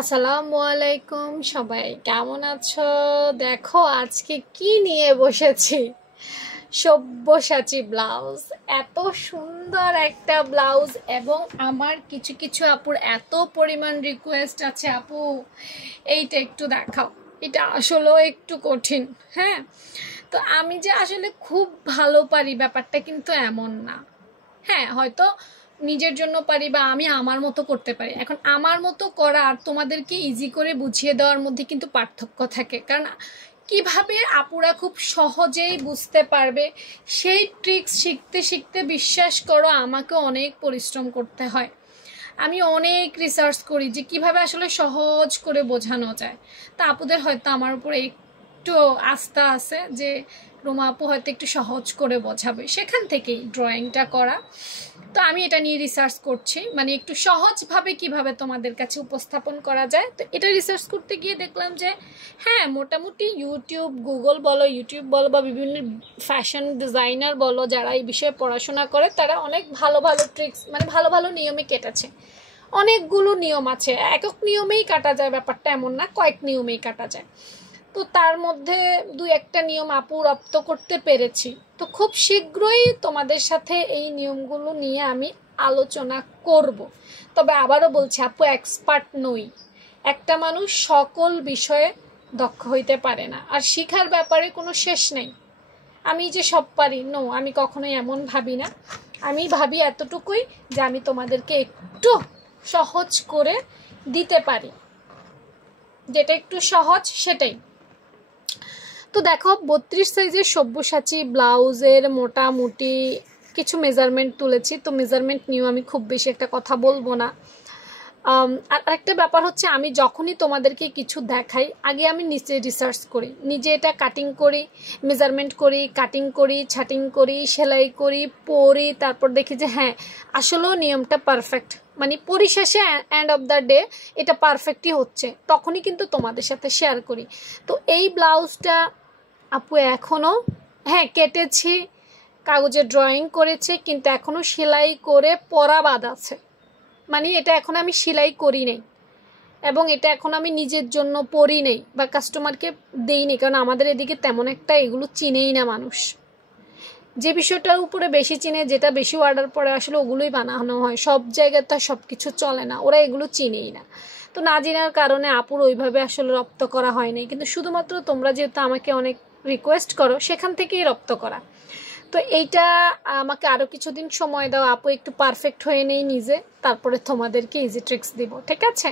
আসসালামু আলাইকুম সবাই কেমন আছো? দেখো আজকে কি নিয়ে বসেছি। সব্যসাচী ব্লাউজ। এত সুন্দর একটা ব্লাউজ এবং আমার কিছু কিছু আপুর এত পরিমাণ রিকোয়েস্ট আছে, আপু এইটা একটু দেখাও। এটা আসলেও একটু কঠিন। হ্যাঁ, তো আমি যে আসলে খুব ভালো পারি ব্যাপারটা কিন্তু এমন না। হ্যাঁ, হয়তো নিজের জন্য পারি বা আমি আমার মতো করতে পারি। এখন আমার মতো করা আর তোমাদেরকে ইজি করে বুঝিয়ে দেওয়ার মধ্যে কিন্তু পার্থক্য থাকে। কারণ কিভাবে আপুরা খুব সহজেই বুঝতে পারবে সেই ট্রিক্স শিখতে শিখতে বিশ্বাস করো আমাকে অনেক পরিশ্রম করতে হয়। আমি অনেক রিসার্চ করি যে কিভাবে আসলে সহজ করে বোঝানো যায়। তা আপুদের হয়তো আমার উপরে একটু আস্থা আছে যে রুমা আপু হয়তো একটু সহজ করে বোঝাবে, সেখান থেকেই ড্রয়িংটা করা। তো আমি এটা নিয়ে রিসার্চ করছি, মানে একটু সহজভাবে কিভাবে তোমাদের কাছে উপস্থাপন করা যায়। তো এটা রিসার্চ করতে গিয়ে দেখলাম যে হ্যাঁ, মোটামুটি গুগল বলো, ইউটিউব বলো বা বিভিন্ন ফ্যাশন ডিজাইনার বলো, যারা এই বিষয়ে পড়াশোনা করে তারা অনেক ভালো ভালো ট্রিক্স, মানে ভালো ভালো নিয়মে কেটেছে। অনেকগুলো নিয়ম আছে, একক নিয়মেই কাটা যায়, ব্যাপারটা এমন না, কয়েক নিয়মেই কাটা যায়। তো তার মধ্যে দুই একটা নিয়ম আপু রপ্ত করতে পেরেছি। তো খুব শীঘ্রই তোমাদের সাথে এই নিয়মগুলো নিয়ে আমি আলোচনা করব। তবে আবারও বলছি আপু, এক্সপার্ট নই। একটা মানুষ সকল বিষয়ে দক্ষ হইতে পারে না, আর শিখার ব্যাপারে কোনো শেষ নেই। আমি যে সব পারি, নো, আমি কখনোই এমন ভাবি না। আমি ভাবি এতটুকুই যে আমি তোমাদেরকে একটু সহজ করে দিতে পারি, যেটা একটু সহজ সেটাই। তো দেখো 32 সাইজের সব্যসাচী ব্লাউজের মোটামুটি কিছু মেজারমেন্ট তুলেছি। তো মেজারমেন্ট নিয়েও আমি খুব বেশি একটা কথা বলবো না। আর একটা ব্যাপার হচ্ছে, আমি যখনই তোমাদেরকে কিছু দেখাই আগে আমি নিচে রিসার্চ করি, নিজে এটা কাটিং করি, মেজারমেন্ট করি, কাটিং করি, ছাটিং করি, সেলাই করি, পরি, তারপর দেখি যে হ্যাঁ আসলেও নিয়মটা পারফেক্ট, মানে পরিশেষে এন্ড অফ দ্য ডে এটা পারফেক্টই হচ্ছে, তখনই কিন্তু তোমাদের সাথে শেয়ার করি। তো এই ব্লাউজটা আপু এখনও, হ্যাঁ কেটেছি, কাগজে ড্রয়িং করেছে, কিন্তু এখনও সেলাই করে পরা বাদ আছে। মানে এটা এখন আমি সেলাই করি নাই এবং এটা এখন আমি নিজের জন্য পরি নেই বা কাস্টমারকে দেই নি, কারণ আমাদের এদিকে তেমন একটা এগুলো চিনেই না মানুষ। যে বিষয়টার উপরে বেশি চিনে, যেটা বেশি অর্ডার পড়ে, আসলে ওগুলোই বানানো হয়। সব জায়গায় তো সব কিছু চলে না, ওরা এগুলো চিনেই না। তো না জানার কারণে আপুর ওইভাবে আসলে রপ্ত করা হয়নি, কিন্তু শুধুমাত্র তোমরা যেহেতু আমাকে অনেক রিকোয়েস্ট করো সেখান থেকেই রপ্ত করা। তো এইটা আমাকে আরও কিছুদিন সময় দাও আপু, একটু পারফেক্ট হয়ে নেই নিজে, তারপরে তোমাদেরকে ইজি ট্রিক্স দিব, ঠিক আছে?